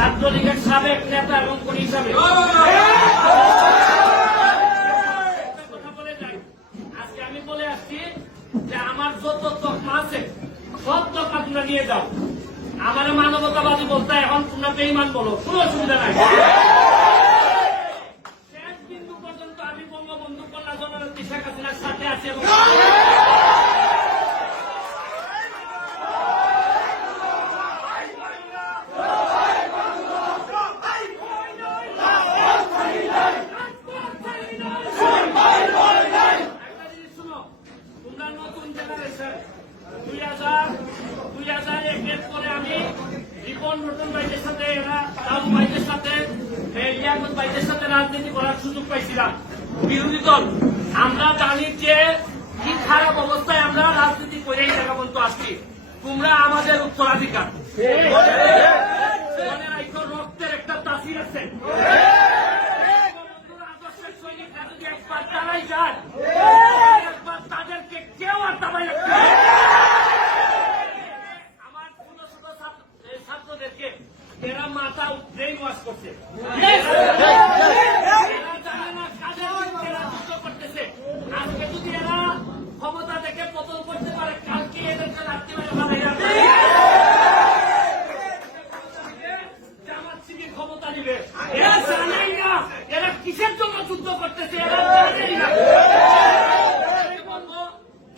ছাত্রলীগের সাবেক নেতা এবং কর্মী হিসাবে। আজকে আমি বলে আসছি যে আমার যত তকমা আছে, সব তকমা তোমরা নিয়ে যাও। আমার মানবতাবাদী বলতে এখন তোমরা বেইমান বলো, কোনো অসুবিধা নাই। শেষ বিন্দু পর্যন্ত আমি বঙ্গবন্ধু কন্যা জননেত্রী শেখ হাসিনার সাথে আছি এবং একটা জিনিস শুনো, তোমরা নতুন generation, সুযোগ পাইছিলাম। বিরোধী দল, আমরা জানি যে কি খারাপ অবস্থায় আমরা রাজনীতি করে এই জায়গা পর্যন্ত আসছি। তোমরা আমাদের উত্তরাধিকার। রক্তের একটা তাসির আছে বঙ্গবন্ধুর আদর্শের সৈনিকরা যদি একবার দাঁড়াই যায়, একবার তাদেরকে কেউ আর দাবাই রাখতে পারবে না। আমার ছোট ছোট ছাত্র- এই ছাত্রদেরকে এরা মাথা ব্রেন ওয়াশ করছে। করতেছে। আজকে যদি এরা ক্ষমতা থেকে পতন করতে পারে কালকে এদেরকে রাত্রি বেলা বাধাই রাখবে জামাত শিবির ক্ষমতা নিবে। এরা জানেই না এরা কিসের জন্য যুদ্ধ করতেছে এরা জানেই না।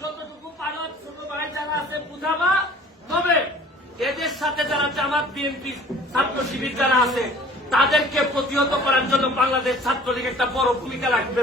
যতটুকু পারো ছোট ভাই যারা আছে বুঝাবা তবে এদের সাথে যারা জামাত বিএনপি ছাত্র শিবির যারা আছে, তাদেরকে প্রতিহত করার জন্য বাংলাদেশ ছাত্রলীগ একটা বড় ভূমিকা রাখবে